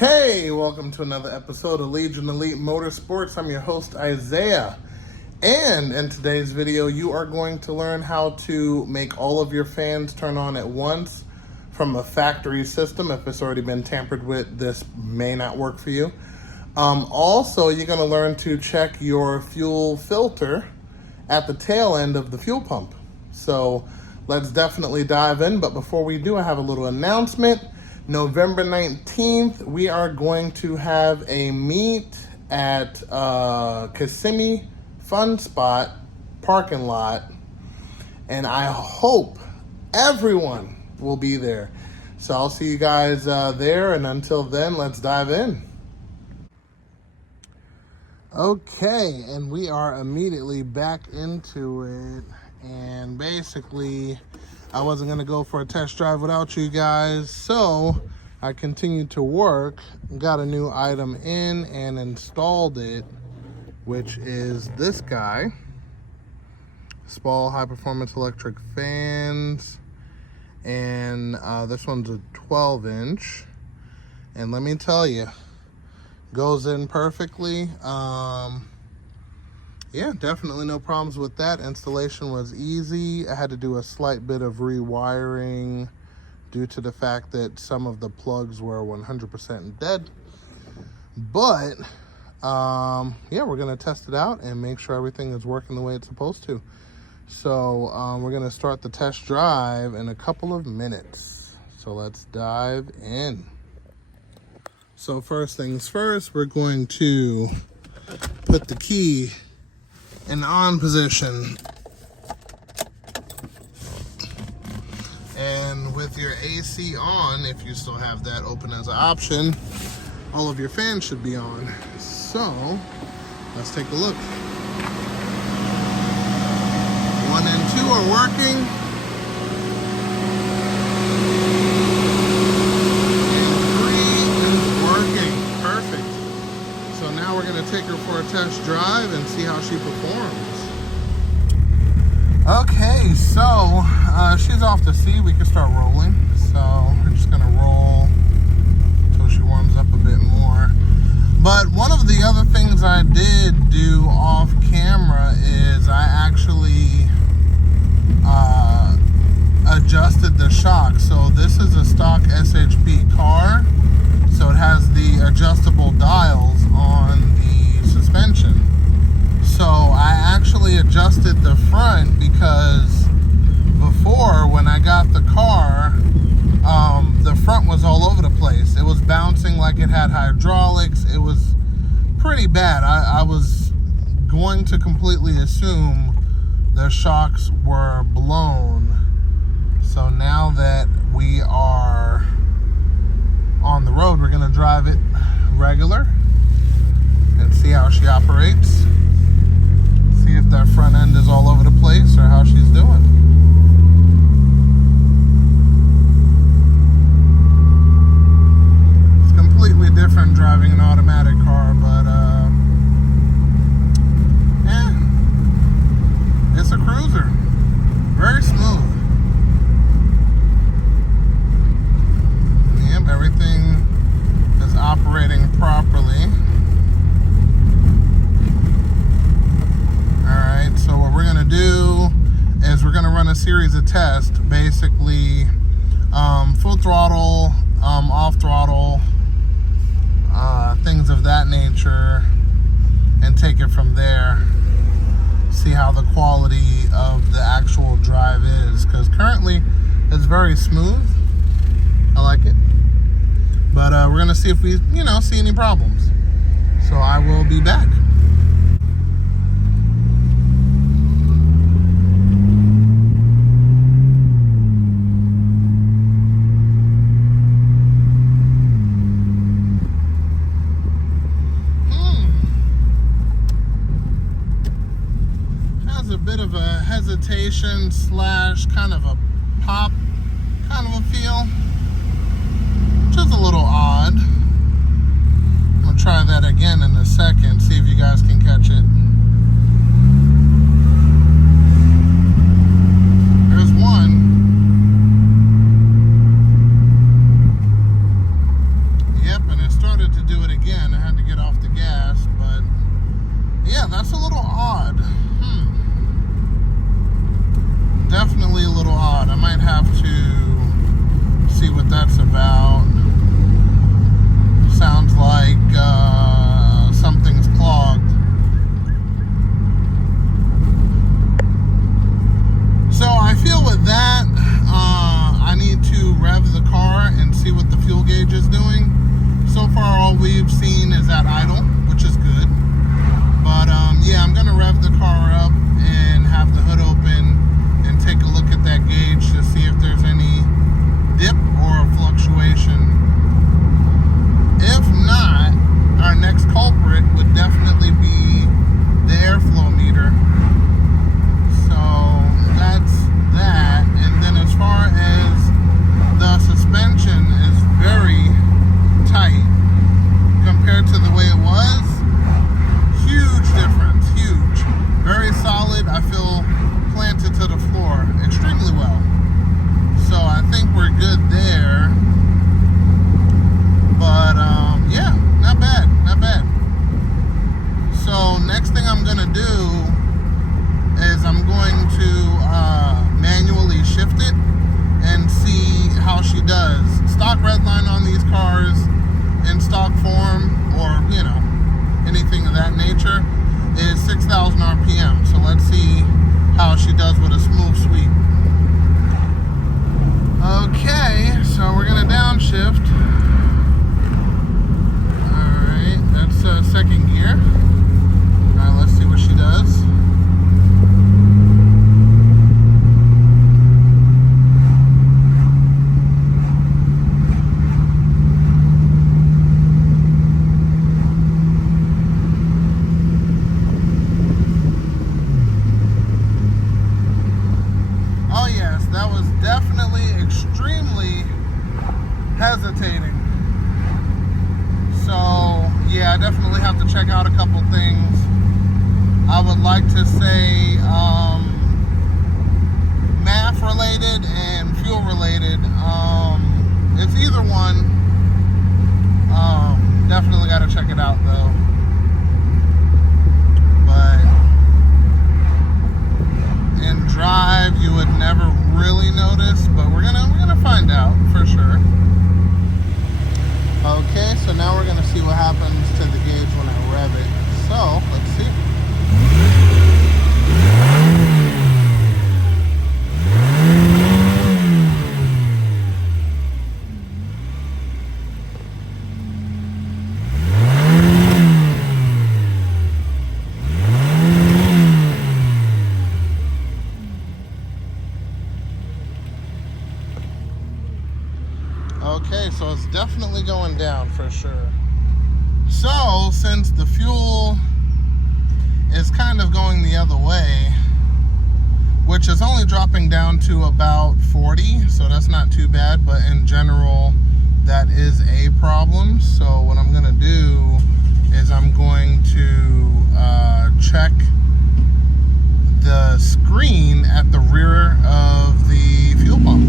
Hey, welcome to another episode of Legion Elite Motorsports. I'm your host, Isaiah. And in today's video, you are going to learn how to make all of your fans turn on at once from a factory system. If it's already been tampered with, this may not work for you. Also, you're going to learn to check your fuel filter at the tail end of the fuel pump. So let's definitely dive in. But before we do, I have a little announcement. November 19th, we are going to have a meet at Kissimmee Fun Spot parking lot. And I hope everyone will be there. So I'll see you guys there. And until then, let's dive in. Okay, and we are immediately back into it. And basically, I wasn't going to go for a test drive without you guys, so I continued to work, got a new item in and installed it, which is this guy. Spall high performance electric fans, and this one's a 12-inch, and let me tell you, goes in perfectly. Yeah, definitely no problems with that. Installation was easy. I had to do a slight bit of rewiring due to the fact that some of the plugs were 100% dead. But, yeah, we're going to test it out and make sure everything is working the way it's supposed to. So, we're going to start the test drive in a couple of minutes. So, let's dive in. So, first things first, we're going to put the key in on position, and with your AC on, if you still have that open as an option, all of your fans should be on. So let's take a look. 1 and 2 are working, and 3 is working. Perfect. So now we're going to take her for a test drive and see how she performs. Okay, so she's off to sea. We can start rolling. So we're just going to roll until she warms up a bit more. But one of the other things I did do off camera is I actually adjusted the shock. So this is a stock SHP car. So it has the adjustable dials on the suspension. So I actually adjusted the front because before, when I got the car, the front was all over the place. It was bouncing like it had hydraulics. It was pretty bad. I was going to completely assume the shocks were blown. So now that we are on the road, we're going to drive it regular and see how she operates. See if that front end is all over the place or how she's doing. It's completely different driving an automatic car, but it's a cruiser. Very smooth. Everything is operating properly. Alright, so what we're going to do is we're going to run a series of tests. Basically, full throttle, off throttle, things of that nature, and take it from there. See how the quality of the actual drive is, because currently it's very smooth. I like it. But we're going to see if we, see any problems. So I will be back. Has a bit of a hesitation slash kind of a pop kind of a feel. Just a little odd. I'm going to try that again in a second, see if you guys can catch it. There's one. Yep, and it started stock form, or, you know, anything of that nature, is 6,000 RPM. So let's see how she does with a smooth sweep. Okay, so we're gonna downshift. Alright, that's second gear. Alright, let's see what she does. Oh yes, that was definitely extremely hesitating. So yeah, I definitely have to check out a couple things. I would like to say math related and fuel related. It's either one. Definitely got to check it out though. But in drive, you would never really notice, but we're gonna find out for sure. Okay, so now we're gonna see what happens to the gauge when I rev it. So let's see. Okay, so it's definitely going down for sure. So, since the fuel is kind of going the other way, which is only dropping down to about 40, so that's not too bad, but in general, that is a problem. So what I'm gonna do is I'm going to check the screen at the rear of the fuel pump.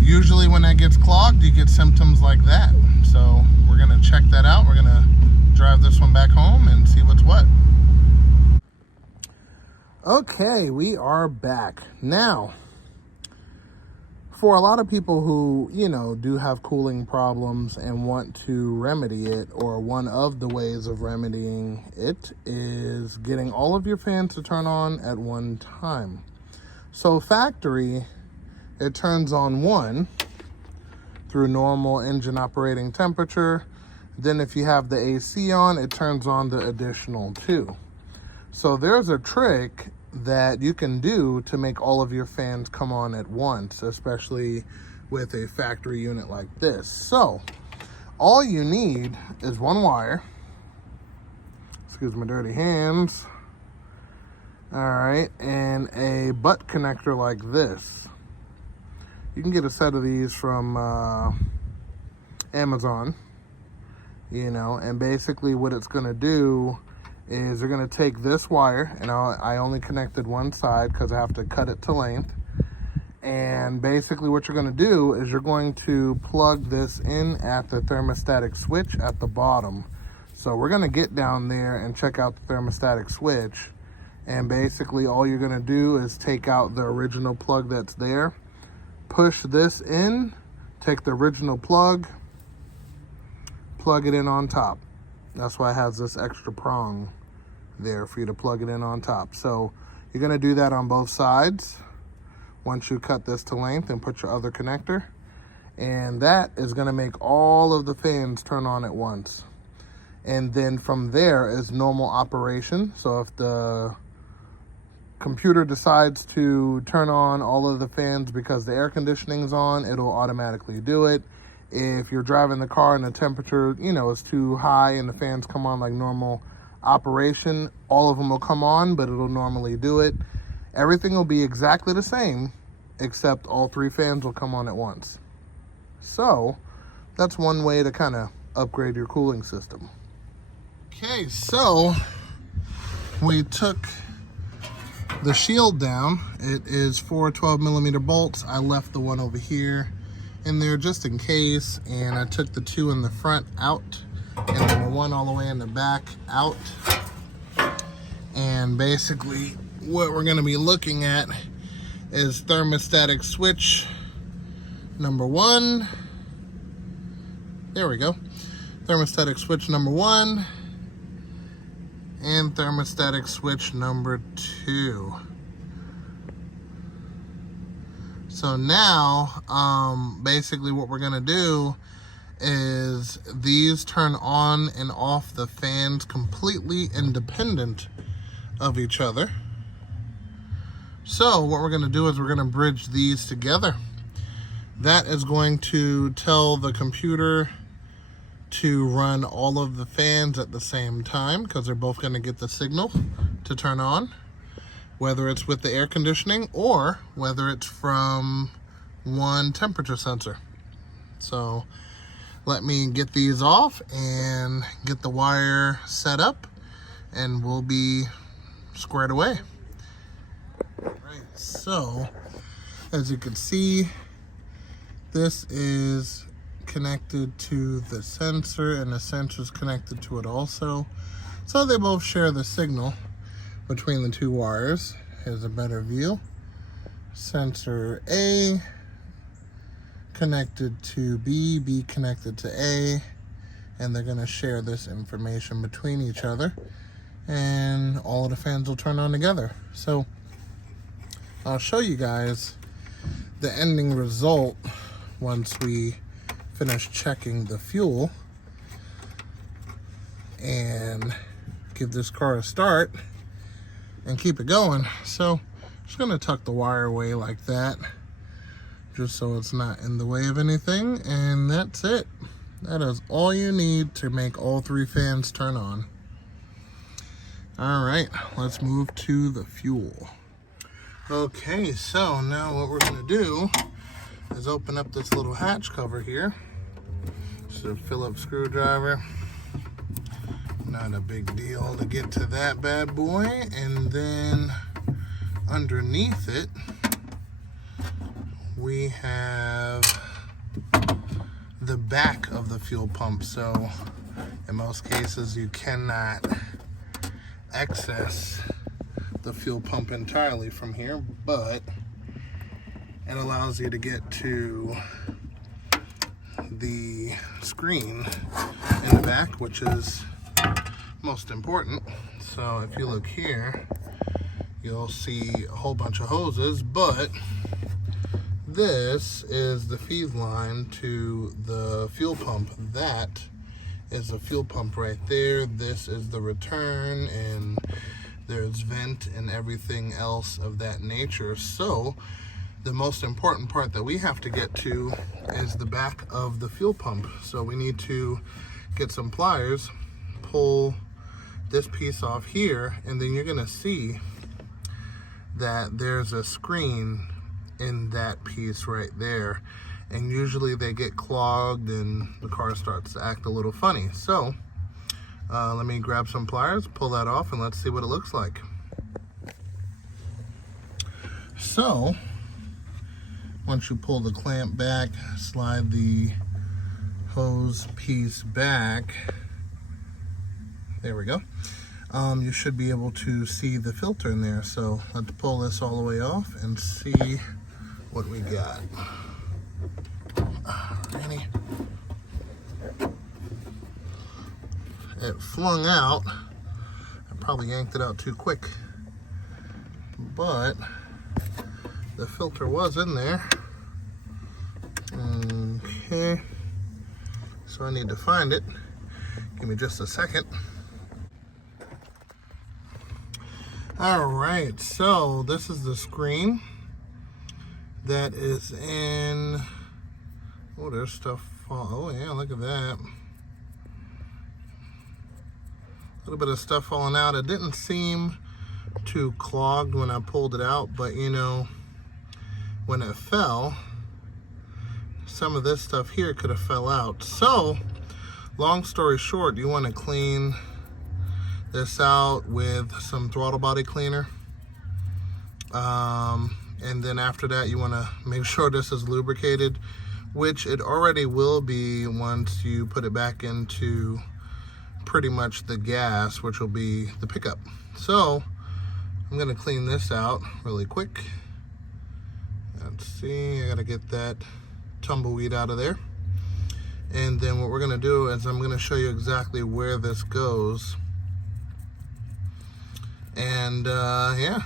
Usually when that gets clogged, you get symptoms like that. So we're gonna check that out. We're gonna drive this one back home and see what's what. Okay, we are back. Now, for a lot of people who, you know, do have cooling problems and want to remedy it, or one of the ways of remedying it is getting all of your fans to turn on at one time. So factory, it turns on one through normal engine operating temperature. Then if you have the AC on, it turns on the additional 2. So there's a trick that you can do to make all of your fans come on at once, especially with a factory unit like this. So all you need is one wire. Excuse my dirty hands. All right, and a butt connector like this. You can get a set of these from Amazon, you know, and basically what it's gonna do is they're gonna take this wire, and I only connected one side because I have to cut it to length. And basically what you're gonna do is you're going to plug this in at the thermostatic switch at the bottom. So we're gonna get down there and check out the thermostatic switch. And basically all you're gonna do is take out the original plug that's there, push this in, take the original plug, plug it in on top. That's why it has this extra prong there for you to plug it in on top. So you're gonna do that on both sides once you cut this to length and put your other connector. And that is gonna make all of the fans turn on at once. And then from there is normal operation. So if the computer decides to turn on all of the fans because the air conditioning is on, it'll automatically do it. If you're driving the car and the temperature, you know, is too high and the fans come on like normal operation, all of them will come on, but it'll normally do it. Everything will be exactly the same, except all 3 fans will come on at once. So that's one way to kind of upgrade your cooling system. Okay, so we took the shield down. It is 4 12mm bolts. I left the one over here in there just in case, and I took the 2 in the front out, and then the 1 all the way in the back out. And basically what we're going to be looking at is thermostatic switch number 1 There we go. Thermostatic switch number 1 and thermostatic switch number 2. So now, basically what we're gonna do is these turn on and off the fans completely independent of each other. So what we're gonna do is we're gonna bridge these together. That is going to tell the computer to run all of the fans at the same time because they're both going to get the signal to turn on, whether it's with the air conditioning or whether it's from one temperature sensor. So let me get these off and get the wire set up and we'll be squared away. All right, so as you can see, this is connected to the sensor and the sensor is connected to it also. So they both share the signal between the two wires. Here's a better view. Sensor A connected to B, B connected to A, and they're gonna share this information between each other and all of the fans will turn on together. So I'll show you guys the ending result once we finish checking the fuel and give this car a start and keep it going. So I'm just gonna tuck the wire away like that, just so it's not in the way of anything, and that's it. That is all you need to make all 3 fans turn on. All right, let's move to the fuel. Okay, so now what we're gonna do is open up this little hatch cover here. Just a Phillips screwdriver. Not a big deal to get to that bad boy. And then underneath it, we have the back of the fuel pump. So in most cases, you cannot access the fuel pump entirely from here, but it allows you to get to the screen in the back, which is most important. So if you look here, you'll see a whole bunch of hoses, but this is the feed line to the fuel pump. That is a fuel pump right there. This is the return, and there's vent and everything else of that nature. So the most important part that we have to get to is the back of the fuel pump. So we need to get some pliers, pull this piece off here, and then you're gonna see that there's a screen in that piece right there. And usually they get clogged and the car starts to act a little funny. So let me grab some pliers, pull that off, and let's see what it looks like. So once you pull the clamp back, slide the hose piece back. There we go. You should be able to see the filter in there. So let's pull this all the way off and see what we got. Alrighty. It flung out. I probably yanked it out too quick, but the filter was in there. Okay, so I need to find it. Give me just a second. All right, so this is the screen that is in. Oh, there's stuff. Oh yeah, look at that. A little bit of stuff falling out. It didn't seem too clogged when I pulled it out, but you know, when it fell, some of this stuff here could have fell out. So long story short, you want to clean this out with some throttle body cleaner, and then after that you want to make sure this is lubricated, which it already will be once you put it back into pretty much the gas, which will be the pickup. So I'm going to clean this out really quick. Let's see, I got to get that tumbleweed out of there. And then what we're gonna do is I'm gonna show you exactly where this goes. And yeah,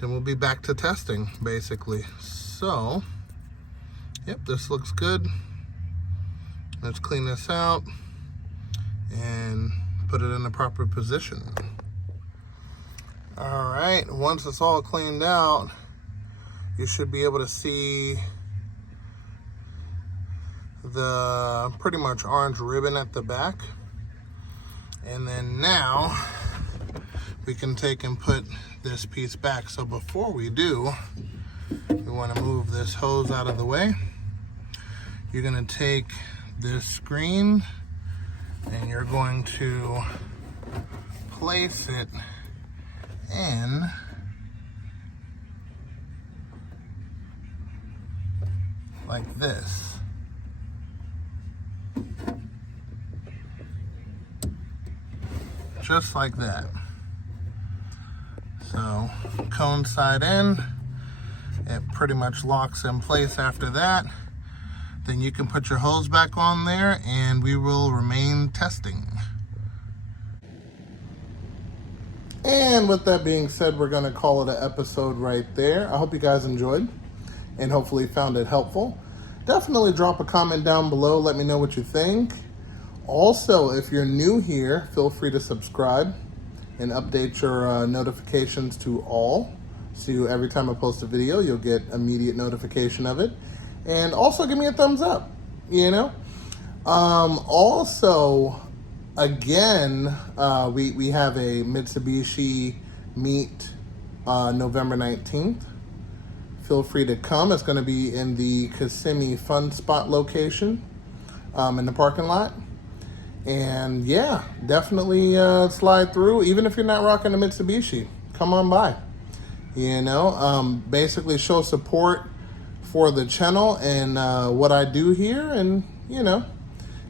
then we'll be back to testing basically. So, yep, this looks good. Let's clean this out and put it in the proper position. All right, once it's all cleaned out, you should be able to see the pretty much orange ribbon at the back. And then now we can take and put this piece back. So before we do, we want to move this hose out of the way. You're going to take this screen and you're going to place it in like this. Just like that. So cone side in, it pretty much locks in place after that. Then you can put your hose back on there and we will remain testing. And with that being said, we're gonna call it an episode right there. I hope you guys enjoyed and hopefully found it helpful. Definitely drop a comment down below, let me know what you think. Also, if you're new here, feel free to subscribe and update your notifications to all. So every time I post a video, you'll get immediate notification of it. And also give me a thumbs up, you know? Also, again, we have a Mitsubishi meet November 19th. Feel free to come. It's going to be in the Kissimmee Fun Spot location in the parking lot. And yeah, definitely slide through. Even if you're not rocking a Mitsubishi, come on by. You know, basically show support for the channel and what I do here, and you know,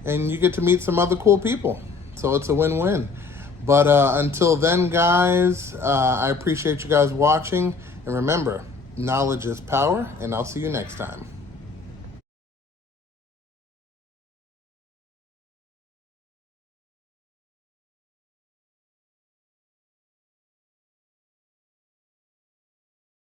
and you get to meet some other cool people. So it's a win-win. But until then, guys, I appreciate you guys watching. And remember, knowledge is power, and I'll see you next time.